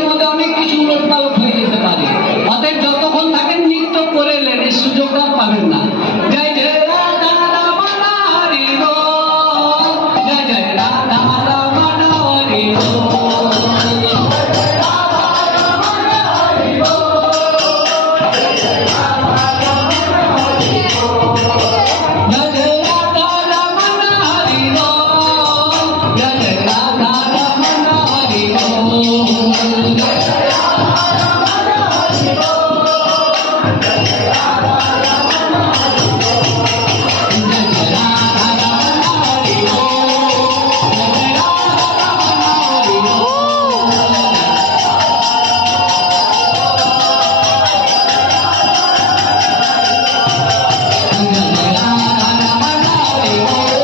জীবনের মধ্যে অনেক কিছু উলট পালট হয়ে যেতে পারে। অতএব যতক্ষণ থাকেন নৃত্য করে এলেন, এই সুযোগটা পাবেন না।